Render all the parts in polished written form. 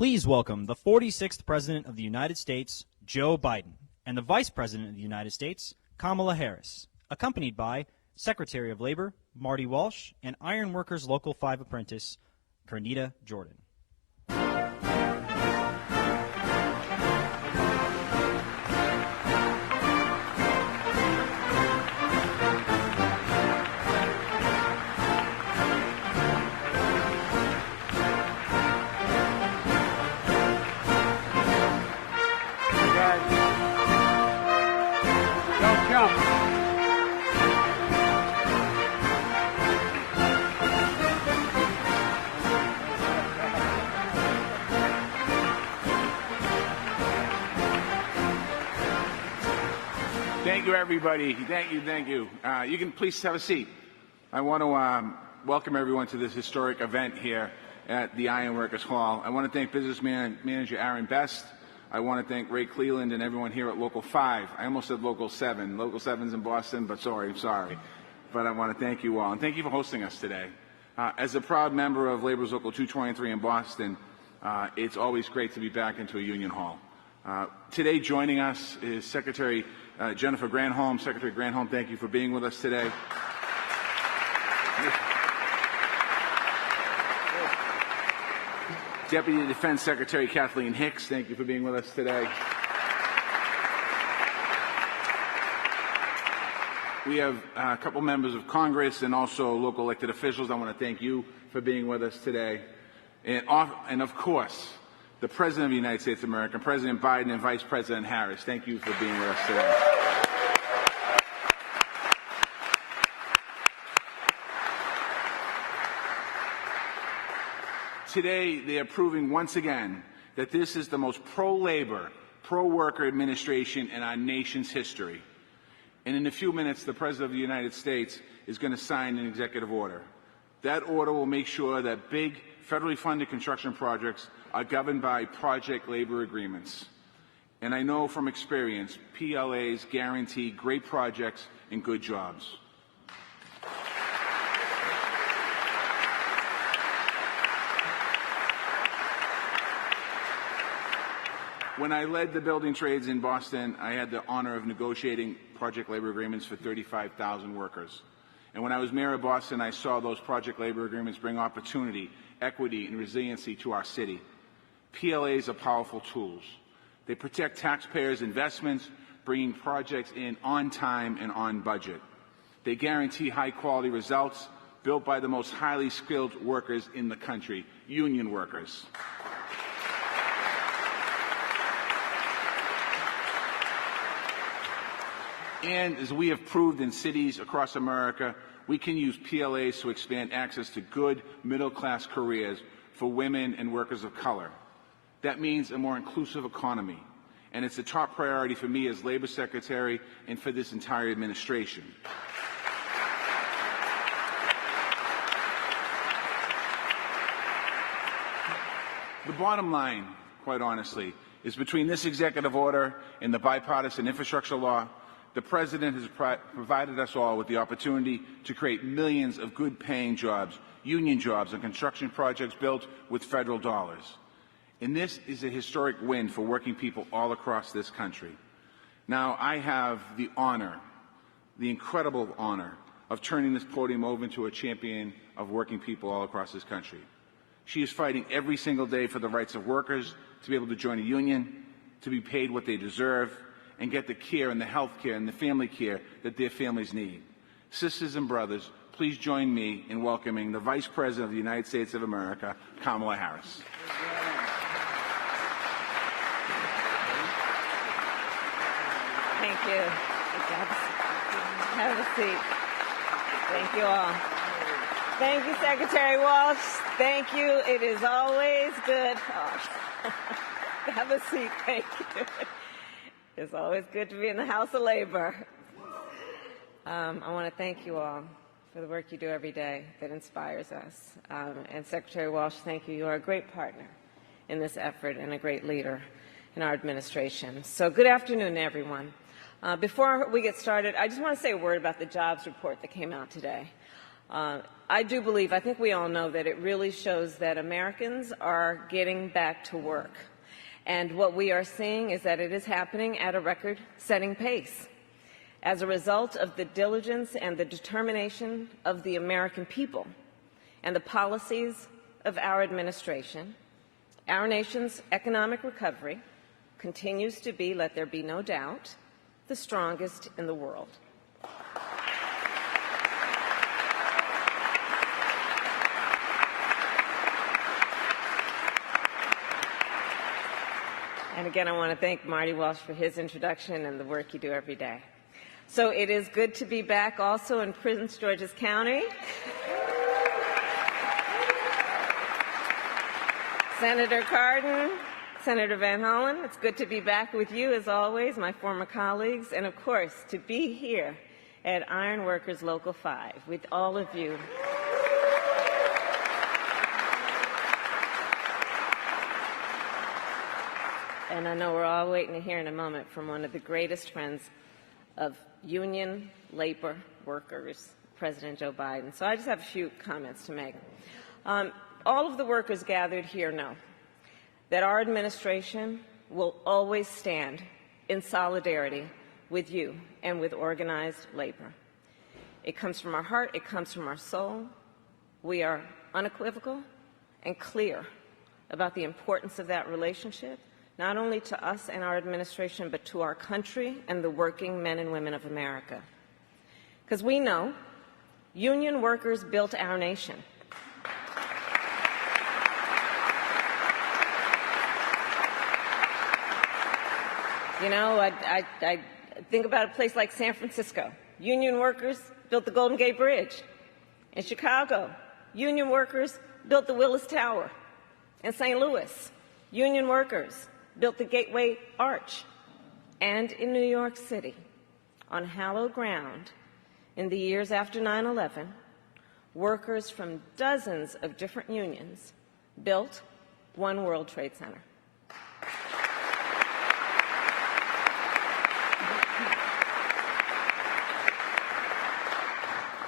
Please welcome the 46th President of the United States, Joe Biden, and the Vice President of the United States, Kamala Harris, accompanied by Secretary of Labor, Marty Walsh, and Iron Workers Local 5 apprentice, Kernita Jordan. Thank you, everybody. Thank you. You can please have a seat. I want to welcome everyone to this historic event here at the Iron Workers Hall. I want to thank businessman manager Aaron Best. I want to thank Ray Cleland and everyone here at Local 5. I almost said Local 7. Local 7's in Boston, but sorry. But I want to thank you all, and thank you for hosting us today. As a proud member of Labor's Local 223 in Boston, it's always great to be back into a union hall. Today joining us is Secretary Jennifer Granholm. Secretary Granholm, thank you for being with us today. Deputy Defense Secretary Kathleen Hicks, thank you for being with us today. We have a couple members of Congress and also local elected officials. I want to thank you for being with us today. And of course, the President of the United States of America, President Biden, and Vice President Harris, thank you for being with us today. Today, they are proving once again that this is the most pro-labor, pro-worker administration in our nation's history. And in a few minutes, the President of the United States is going to sign an executive order. That order will make sure that big, federally funded construction projects are governed by project labor agreements. And I know from experience, PLAs guarantee great projects and good jobs. When I led the building trades in Boston, I had the honor of negotiating project labor agreements for 35,000 workers. And when I was mayor of Boston, I saw those project labor agreements bring opportunity, equity, and resiliency to our city. PLAs are powerful tools. They protect taxpayers' investments, bringing projects in on time and on budget. They guarantee high-quality results built by the most highly skilled workers in the country, union workers. And as we have proved in cities across America, we can use PLAs to expand access to good middle-class careers for women and workers of color. That means a more inclusive economy, and it's a top priority for me as Labor Secretary and for this entire administration. The bottom line, quite honestly, is between this executive order and the bipartisan infrastructure law, the President has provided us all with the opportunity to create millions of good-paying jobs, union jobs, and construction projects built with federal dollars. And this is a historic win for working people all across this country. Now, I have the honor, the incredible honor, of turning this podium over to a champion of working people all across this country. She is fighting every single day for the rights of workers to be able to join a union, to be paid what they deserve, and get the care and the health care and the family care that their families need. Sisters and brothers, please join me in welcoming the Vice President of the United States of America, Kamala Harris. Thank you. Have a seat. Thank you all. Thank you, Secretary Walsh. Thank you. It is always good. Oh. Have a seat. Thank you. It's always good to be in the House of Labor. I want to thank you all for the work you do every day that inspires us. And Secretary Walsh, thank you. You are a great partner in this effort and a great leader in our administration. So good afternoon, everyone. Before we get started, I just want to say a word about the jobs report that came out today. I do believe, I think we all know that it really shows that Americans are getting back to work. And what we are seeing is that it is happening at a record-setting pace. As a result of the diligence and the determination of the American people and the policies of our administration, our nation's economic recovery continues to be, let there be no doubt, the strongest in the world. And again, I want to thank Marty Walsh for his introduction and the work you do every day. So it is good to be back also in Prince George's County. Senator Cardin, Senator Van Hollen, it's good to be back with you as always, my former colleagues, and of course, to be here at Iron Workers Local 5 with all of you. And I know we're all waiting to hear in a moment from one of the greatest friends of union labor workers, President Joe Biden. So I just have a few comments to make. All of the workers gathered here know that our administration will always stand in solidarity with you and with organized labor. It comes from our heart, it comes from our soul. We are unequivocal and clear about the importance of that relationship, not only to us and our administration, but to our country and the working men and women of America. Because we know union workers built our nation. You know, I think about a place like San Francisco. Union workers built the Golden Gate Bridge. In Chicago, union workers built the Willis Tower. In St. Louis, union workers built the Gateway Arch. And in New York City, on hallowed ground, in the years after 9/11, workers from dozens of different unions built One World Trade Center.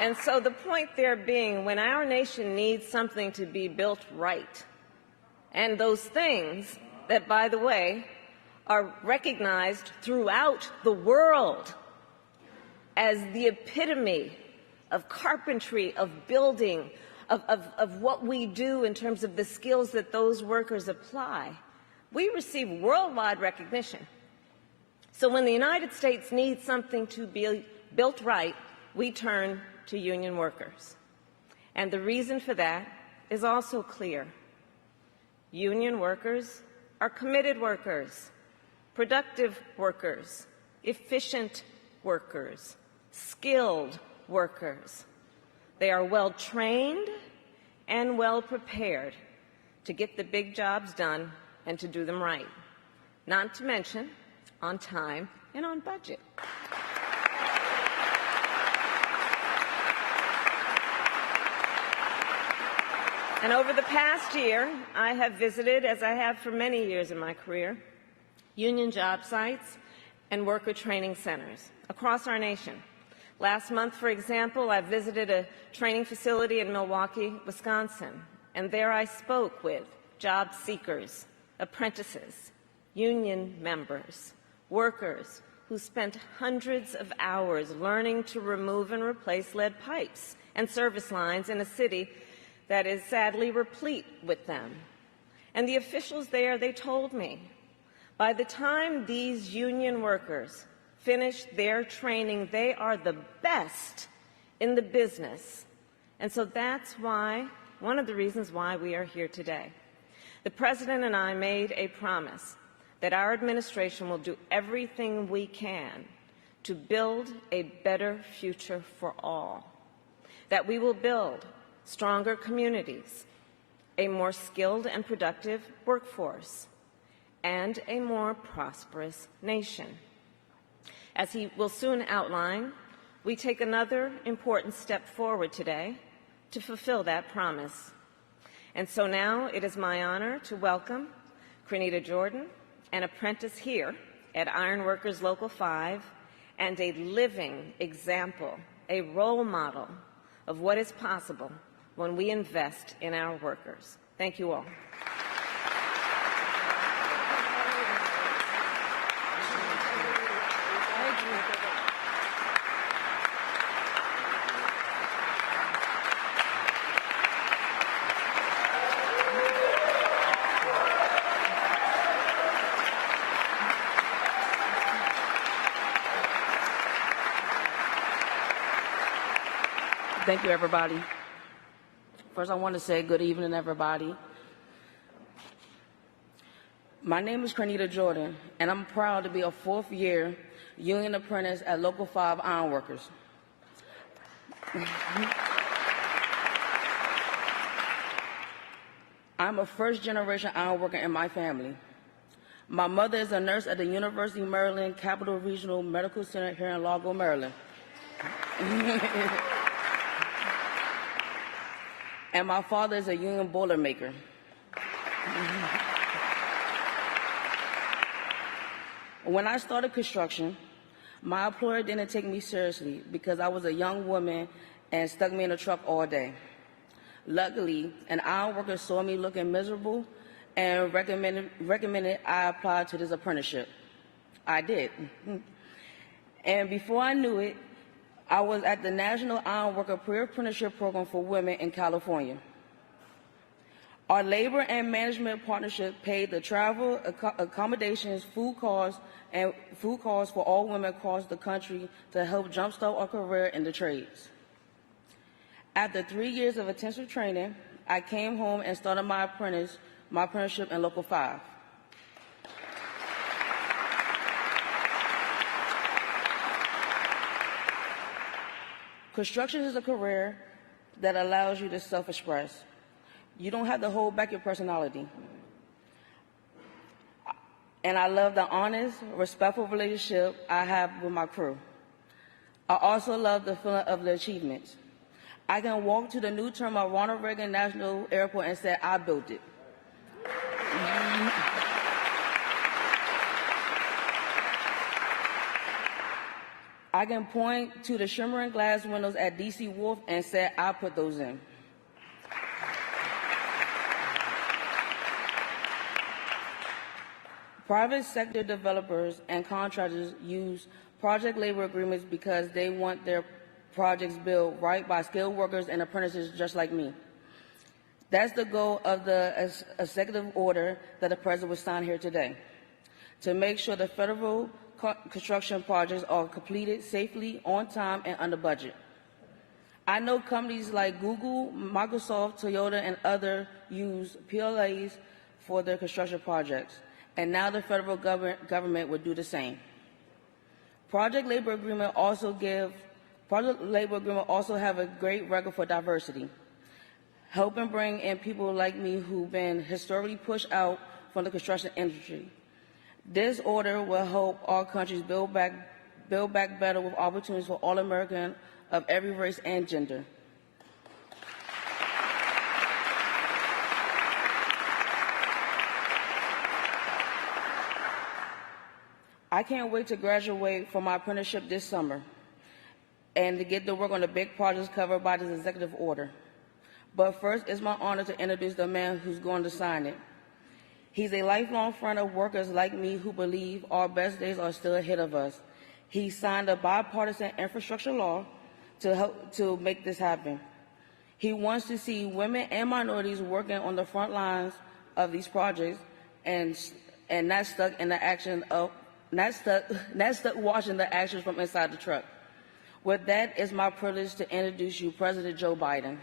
And so the point there being, when our nation needs something to be built right, and those things that, by the way, are recognized throughout the world as the epitome of carpentry, of building, of what we do in terms of the skills that those workers apply, we receive worldwide recognition. So when the United States needs something to be built right, we turn to union workers. And the reason for that is also clear. Union workers are committed workers, productive workers, efficient workers, skilled workers. They are well trained and well prepared to get the big jobs done and to do them right, not to mention on time and on budget. And over the past year, I have visited, as I have for many years in my career, union job sites and worker training centers across our nation. Last month, for example, I visited a training facility in Milwaukee, Wisconsin, and there I spoke with job seekers, apprentices, union members, workers who spent hundreds of hours learning to remove and replace lead pipes and service lines in a city that is sadly replete with them. And the officials there, they told me, by the time these union workers finish their training, they are the best in the business. And so that's why, one of the reasons why we are here today. The President and I made a promise that our administration will do everything we can to build a better future for all, that we will build stronger communities, a more skilled and productive workforce, and a more prosperous nation. As he will soon outline, we take another important step forward today to fulfill that promise. And so now it is my honor to welcome Crenita Jordan, an apprentice here at Iron Workers Local 5, and a living example, a role model of what is possible when we invest in our workers. Thank you all. Thank you, everybody. First, I want to say good evening, everybody. My name is Cornita Jordan, and I'm proud to be a fourth-year union apprentice at Local 5 Ironworkers. I'm a first-generation ironworker in my family. My mother is a nurse at the University of Maryland Capital Regional Medical Center here in Largo, Maryland. And my father is a union boiler maker. When I started construction, my employer didn't take me seriously because I was a young woman and stuck me in a truck all day. Luckily, an ironworker saw me looking miserable and recommended I apply to this apprenticeship. I did. And before I knew it, I was at the National Ironworker Pre-Apprenticeship Program for Women in California. Our labor and management partnership paid the travel, accommodations, food costs for all women across the country to help jumpstart our career in the trades. After 3 years of intensive training, I came home and started my apprenticeship in Local 5. Construction is a career that allows you to self-express. You don't have to hold back your personality. And I love the honest, respectful relationship I have with my crew. I also love the feeling of the achievements. I can walk to the new terminal at Ronald Reagan National Airport and say, I built it. I can point to the shimmering glass windows at D.C. Wharf and say, I put those in. Private sector developers and contractors use project labor agreements because they want their projects built right by skilled workers and apprentices just like me. That's the goal of the executive order that the President will sign here today, to make sure the federal construction projects are completed safely, on time, and under budget. I know companies like Google, Microsoft, Toyota, and others use PLAs for their construction projects, and now the federal government would do the same. Project labor agreement also have a great record for diversity, helping bring in people like me who've been historically pushed out from the construction industry. This order will help our countries build back better with opportunities for all Americans of every race and gender. I can't wait to graduate from my apprenticeship this summer and to get to work on the big projects covered by this executive order. But first, it's my honor to introduce the man who's going to sign it. He's a lifelong friend of workers like me who believe our best days are still ahead of us. He signed a bipartisan infrastructure law to help to make this happen. He wants to see women and minorities working on the front lines of these projects and not stuck in the action of not stuck watching the actions from inside the truck. With that, it's my privilege to introduce you President Joe Biden.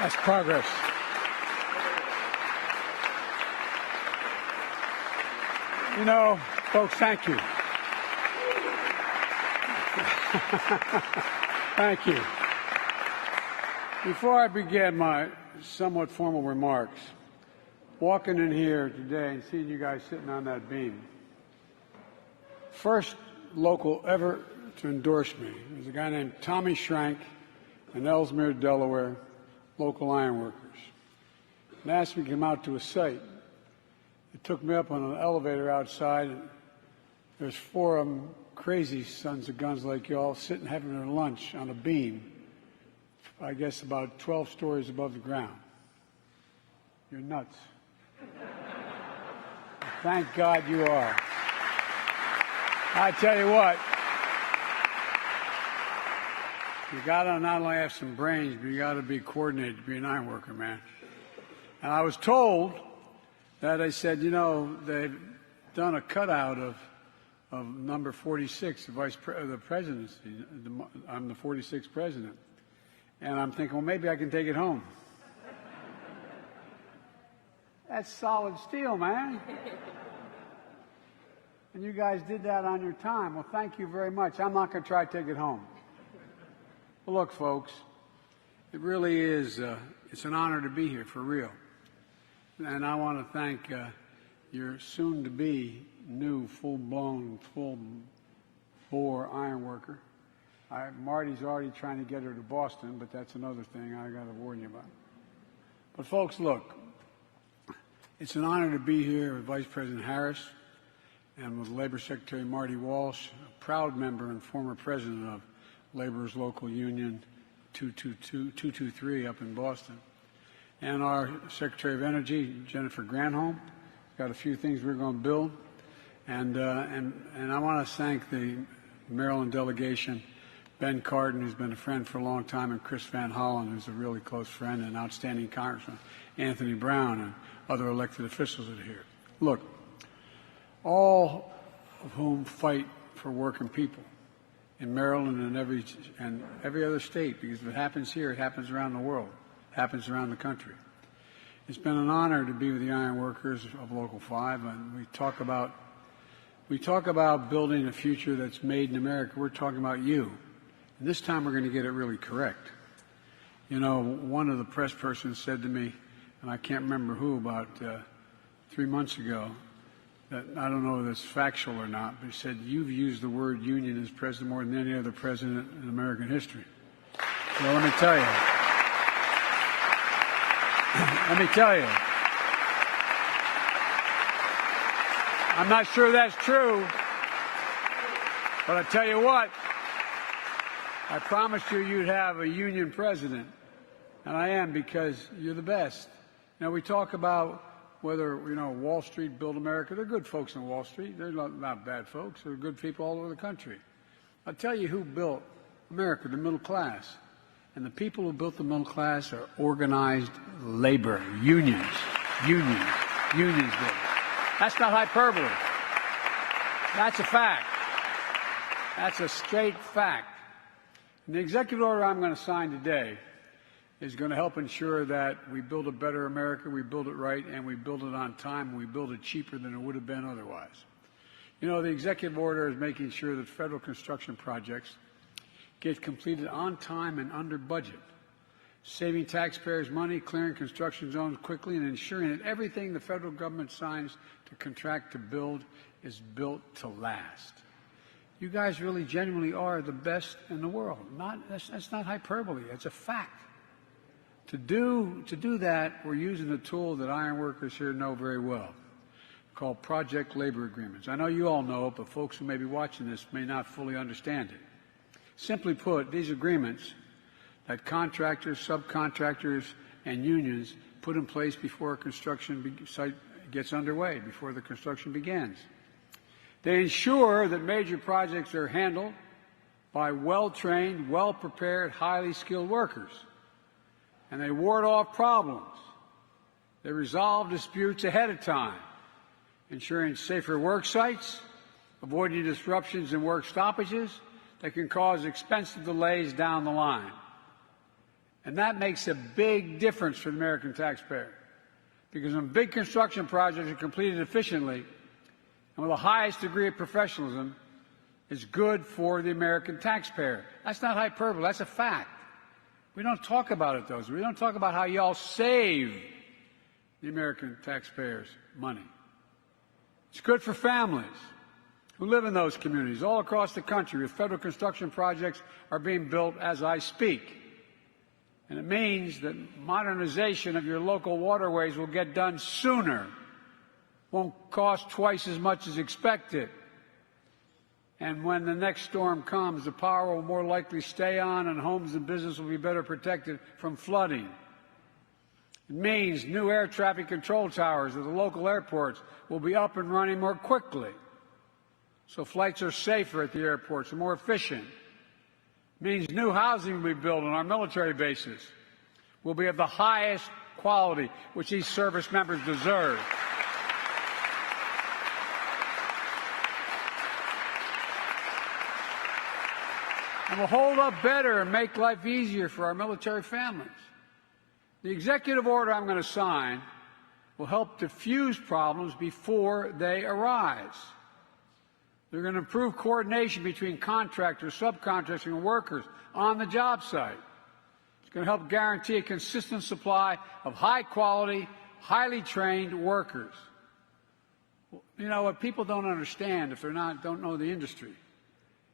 That's progress. You know, folks, thank you. Thank you. Before I begin my somewhat formal remarks, walking in here today and seeing you guys sitting on that beam, first local ever to endorse me. There's a guy named Tommy Schrank in Ellesmere, Delaware, local ironworkers. And asked me to come out to a site. It took me up on an elevator outside. And there's 4 of them, crazy sons of guns like y'all, sitting having their lunch on a beam, I guess about 12 stories above the ground. You're nuts. Thank God you are. I tell you what, you gotta not only have some brains, but you gotta be coordinated to be an iron worker, man. And I was told that they said, you know, they've done a cutout of number 46, the presidency. I'm the 46th president. And I'm thinking, well, maybe I can take it home. That's solid steel, man. And you guys did that on your time. Well, thank you very much. I'm not going to try to take it home. Well, look, folks, it really is, it's an honor to be here, for real. And I want to thank your soon-to-be new, full-blown, full-bore iron worker. Marty's already trying to get her to Boston, but that's another thing I got to warn you about. But, folks, look, it's an honor to be here with Vice President Harris and with Labor Secretary Marty Walsh, a proud member and former president of Labor's local union 223 up in Boston, and our Secretary of Energy, Jennifer Granholm. Got a few things we're going to build, and I want to thank the Maryland delegation, Ben Cardin, who's been a friend for a long time, and Chris Van Hollen, who's a really close friend and outstanding Congressman, Anthony Brown, and other elected officials that are here. Look, all of whom fight for working people in Maryland and every other state, because if it happens here, it happens around the world, it happens around the country. It's been an honor to be with the iron workers of Local 5, and we talk about building a future that's made in America. We're talking about you. And this time we're going to get it really correct. You know, one of the press persons said to me, and I can't remember who, about 3 months ago, that I don't know if it's factual or not, but he said, you've used the word union as president more than any other president in American history. So let me tell you. I'm not sure that's true, but I tell you what, I promised you you'd have a union president, and I am, because you're the best. Now, we talk about whether, you know, Wall Street built America. They're good folks on Wall Street. They're not bad folks. They're good people all over the country. I'll tell you who built America, the middle class. And the people who built the middle class are organized labor, unions did. That's not hyperbole. That's a fact. That's a straight fact. And the executive order I'm going to sign today is going to help ensure that we build a better America, we build it right, and we build it on time, and we build it cheaper than it would have been otherwise. You know, the executive order is making sure that federal construction projects get completed on time and under budget, saving taxpayers money, clearing construction zones quickly, and ensuring that everything the federal government signs to contract to build is built to last. You guys really genuinely are the best in the world. That's not hyperbole. It's a fact. To do that, we're using a tool that iron workers here know very well, called project labor agreements. I know you all know it, but folks who may be watching this may not fully understand it. Simply put, these agreements that contractors, subcontractors, and unions put in place before a construction site gets underway, before the construction begins. They ensure that major projects are handled by well-trained, well-prepared, highly skilled workers. And they ward off problems. They resolve disputes ahead of time, ensuring safer work sites, avoiding disruptions and work stoppages that can cause expensive delays down the line. And that makes a big difference for the American taxpayer, because when big construction projects are completed efficiently and with the highest degree of professionalism, it's good for the American taxpayer. That's not hyperbole. That's a fact. We don't talk about it, though. We don't talk about how y'all save the American taxpayers money. It's good for families who live in those communities all across the country, where federal construction projects are being built as I speak. And it means that modernization of your local waterways will get done sooner, won't cost twice as much as expected. And when the next storm comes, the power will more likely stay on and homes and business will be better protected from flooding. It means new air traffic control towers at the local airports will be up and running more quickly, so flights are safer at the airports and more efficient. It means new housing will be built on our military bases will be of the highest quality, which these service members deserve. And will hold up better and make life easier for our military families. The executive order I'm going to sign will help diffuse problems before they arise. They're going to improve coordination between contractors, subcontractors, and workers on the job site. It's going to help guarantee a consistent supply of high-quality, highly trained workers. You know, what people don't understand if they don't know the industry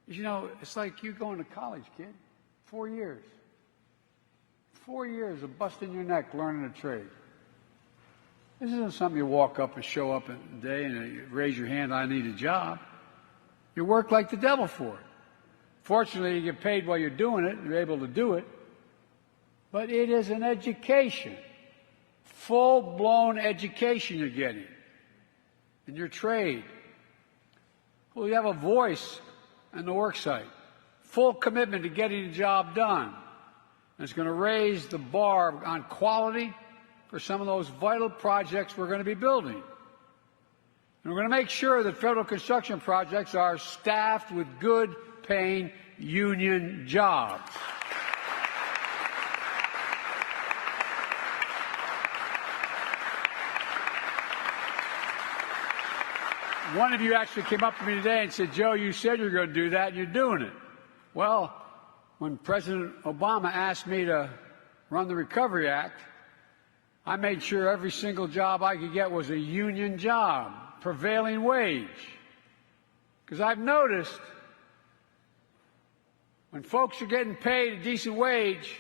is, you know, it's like you going to college, kid, 4 years. 4 years of busting your neck learning a trade. This isn't something you walk up and show up a day and you raise your hand, I need a job. You work like the devil for it. Fortunately, you get paid while you're doing it, you're able to do it. But it is an education, full-blown education you're getting in your trade. Well, you have a voice on the work site, full commitment to getting the job done. And it's going to raise the bar on quality for some of those vital projects we're going to be building. And we're going to make sure that federal construction projects are staffed with good-paying union jobs. One of you actually came up to me today and said, Joe, you said you were going to do that, and you're doing it. Well, when President Obama asked me to run the Recovery Act, I made sure every single job I could get was a union job, prevailing wage. Because I've noticed when folks are getting paid a decent wage,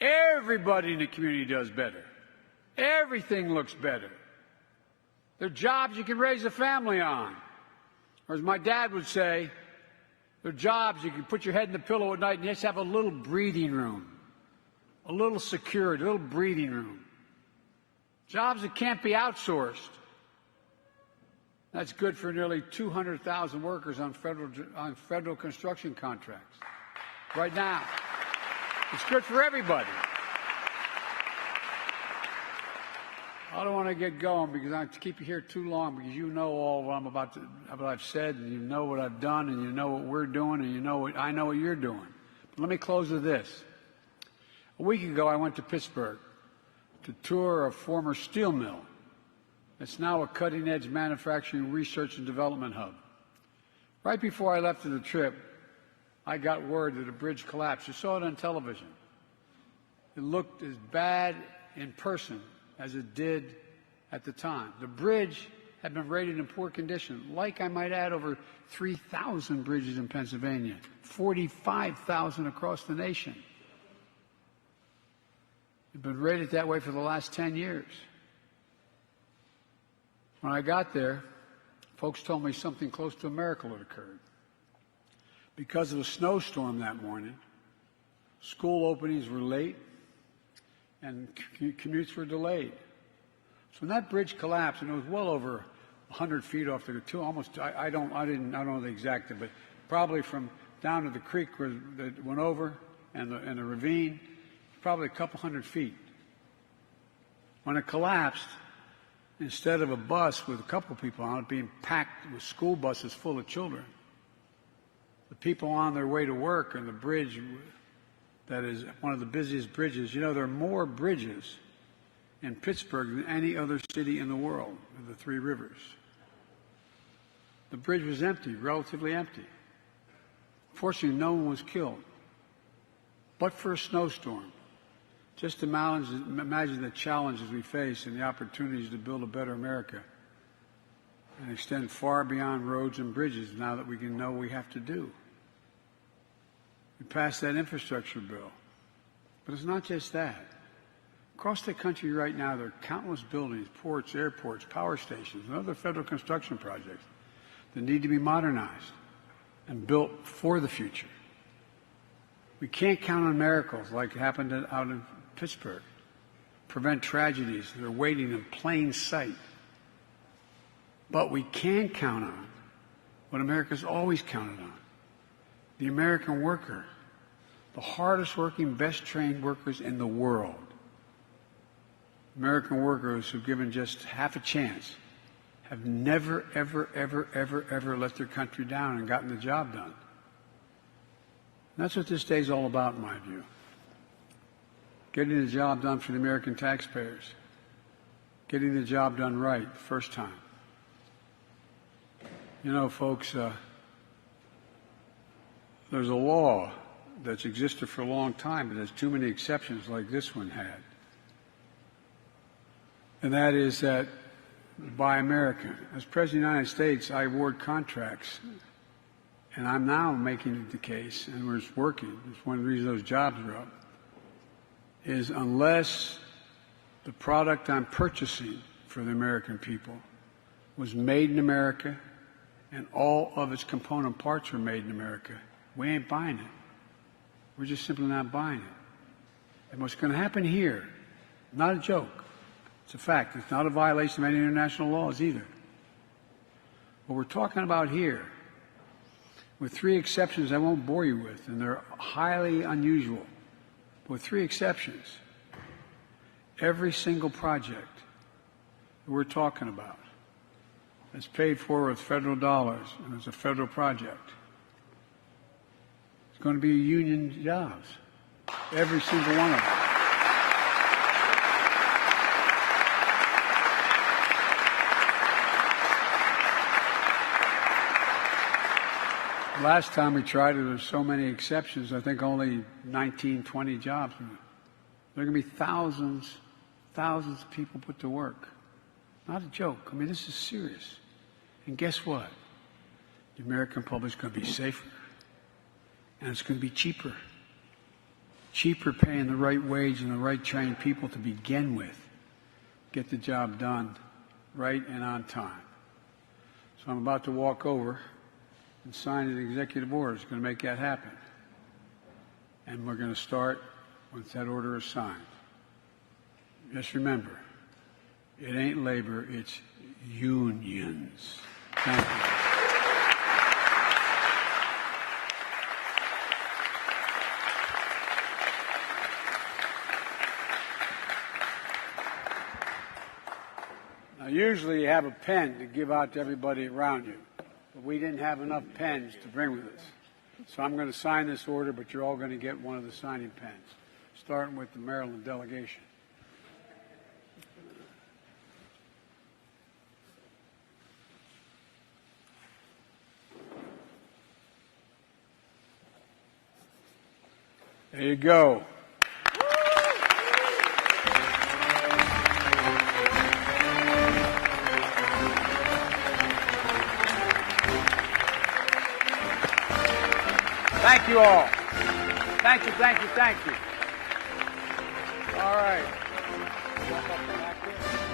everybody in the community does better. Everything looks better. They're jobs you can raise a family on. Or as my dad would say, they're jobs you can put your head in the pillow at night and just have a little breathing room, a little security, a little breathing room. Jobs that can't be outsourced. That's good for nearly 200,000 workers on federal construction contracts right now. It's good for everybody. I don't want to get going because I keep you here too long, because you know all what I've said, and you know what I've done, and you know what we're doing, and I know what you're doing. But let me close with this. A week ago, I went to Pittsburgh to tour a former steel mill. It's now a cutting-edge manufacturing research and development hub. Right before I left for the trip, I got word that a bridge collapsed. You saw it on television. It looked as bad in person as it did at the time. The bridge had been rated in poor condition, like, I might add, over 3,000 bridges in Pennsylvania, 45,000 across the nation. It's been rated that way for the last 10 years. When I got there, folks told me something close to a miracle had occurred. Because of a snowstorm that morning, school openings were late, and commutes were delayed. So when that bridge collapsed, and it was well over 100 feet off the almost, I don't know the exact, but probably from down to the creek where that went over and the ravine, probably a couple hundred feet. When it collapsed, instead of a bus with a couple people on it being packed with school buses full of children, the people on their way to work and the bridge that is one of the busiest bridges. You know, there are more bridges in Pittsburgh than any other city in the world, with the three rivers. The bridge was empty, relatively empty. Fortunately, no one was killed. But for a snowstorm, just imagine the challenges we face and the opportunities to build a better America. and extend far beyond roads and bridges now that we can know we have to do. We passed that infrastructure bill. But it's not just that. Across the country right now, there are countless buildings, ports, airports, power stations, and other federal construction projects that need to be modernized and built for the future. We can't count on miracles like happened out in Pittsburgh, prevent tragedies that are waiting in plain sight. But we can count on what America's always counted on, the American worker, the hardest working, best trained workers in the world. American workers who've given just half a chance have never, ever, ever, ever, ever let their country down and gotten the job done. And that's what this day's all about, in my view. Getting the job done for the American taxpayers. Getting the job done right the first time. You know, folks, there's a law that's existed for a long time, but there's too many exceptions like this one had. And that is that Buy American. As President of the United States, I award contracts, and I'm now making it the case, and we're working, it's one of the reasons those jobs are up, is unless the product I'm purchasing for the American people was made in America and all of its component parts were made in America, we ain't buying it. We're just simply not buying it. And what's going to happen here, not a joke, it's a fact. It's not a violation of any international laws either. What we're talking about here, with three exceptions I won't bore you with, and they're highly unusual, but with three exceptions, every single project that we're talking about that's paid for with federal dollars and it's a federal project, it's going to be union jobs, every single one of them. Last time we tried it, there's so many exceptions, I think only 19, 20 jobs. There are going to be thousands of people put to work. Not a joke. I mean, this is serious. And guess what? The American public is going to be safer. And it's going to be cheaper. Cheaper paying the right wage and the right trained people to begin with. Get the job done right and on time. So I'm about to walk over and sign an executive order. It's going to make that happen. And we're going to start once that order is signed. Just remember, it ain't labor, it's unions. Thank you. Now, usually you have a pen to give out to everybody around you. But we didn't have enough pens to bring with us. So I'm going to sign this order, but you're all going to get one of the signing pens, starting with the Maryland delegation. There you go. Thank you all. Thank you, thank you, thank you. All right. Walk up the back there.